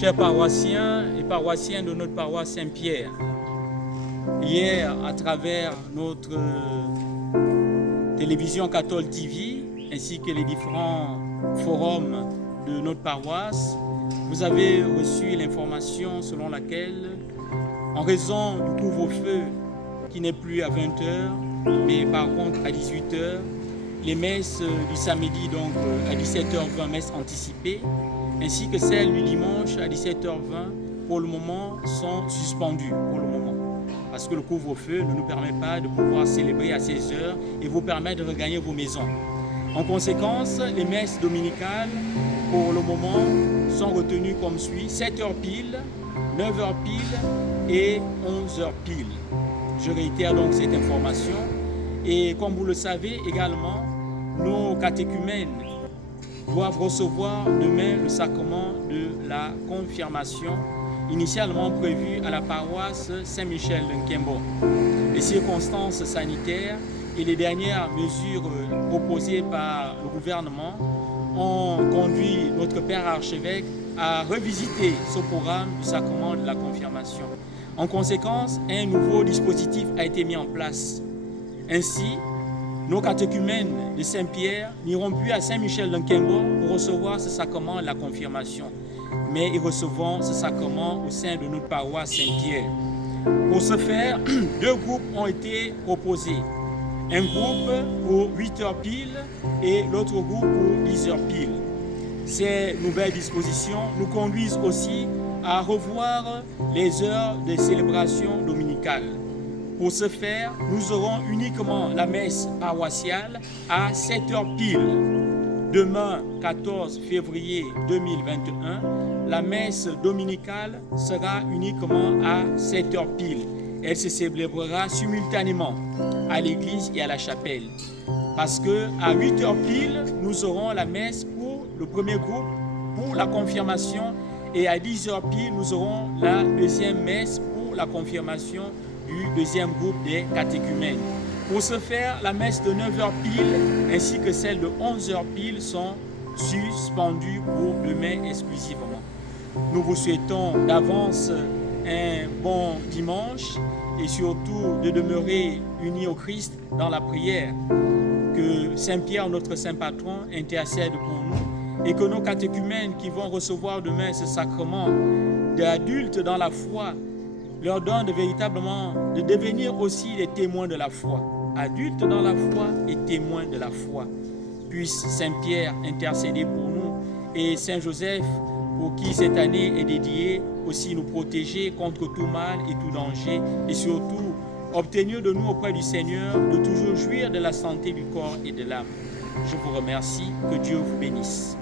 Chers paroissiens et paroissiennes de notre paroisse Saint-Pierre, hier, à travers notre télévision Catholique TV, ainsi que les différents forums de notre paroisse, vous avez reçu l'information selon laquelle, en raison du couvre-feu qui n'est plus à 20h, mais par contre à 18h, les messes du samedi, donc à 17h20, messes anticipées, ainsi que celles du dimanche à 17h20, pour le moment, sont suspendues pour le moment. Parce que le couvre-feu ne nous permet pas de pouvoir célébrer à 16h et vous permettre de regagner vos maisons. En conséquence, les messes dominicales, pour le moment, sont retenues comme suit: 7h pile, 9h pile et 11h pile. Je réitère donc cette information. Et comme vous le savez également, nos catéchumènes doivent recevoir demain le sacrement de la confirmation, initialement prévu à la paroisse Saint-Michel de Nkembo. Les circonstances sanitaires et les dernières mesures proposées par le gouvernement ont conduit notre Père archevêque à revisiter ce programme du sacrement de la confirmation. En conséquence, un nouveau dispositif a été mis en place. Ainsi, nos catéchumènes de Saint-Pierre n'iront plus à Saint-Michel de Nkembo pour recevoir ce sacrement de la confirmation, mais ils recevront ce sacrement au sein de notre paroisse Saint-Pierre. Pour ce faire, deux groupes ont été proposés. Un groupe pour 8h pile et l'autre groupe pour 10h pile. Ces nouvelles dispositions nous conduisent aussi à revoir les heures de célébration dominicale. Pour ce faire, nous aurons uniquement la messe paroissiale à 7h pile. Demain, 14 février 2021, la messe dominicale sera uniquement à 7h pile. Elle se célébrera simultanément à l'église et à la chapelle. Parce qu'à 8h pile, nous aurons la messe pour le premier groupe, pour la confirmation, et à 10h pile, nous aurons la deuxième messe pour la confirmation du deuxième groupe des catéchumènes. Pour ce faire, la messe de 9h pile ainsi que celle de 11h pile sont suspendues pour demain exclusivement. Nous vous souhaitons d'avance un bon dimanche et surtout de demeurer unis au Christ dans la prière. Que Saint-Pierre, notre saint patron, intercède pour nous et que nos catéchumènes qui vont recevoir demain ce sacrement d'adultes dans la foi leur donne véritablement de devenir aussi des témoins de la foi. Adultes dans la foi et témoins de la foi. Puisse Saint-Pierre intercéder pour nous et Saint-Joseph, pour qui cette année est dédiée, aussi nous protéger contre tout mal et tout danger et surtout obtenir de nous auprès du Seigneur de toujours jouir de la santé du corps et de l'âme. Je vous remercie, que Dieu vous bénisse.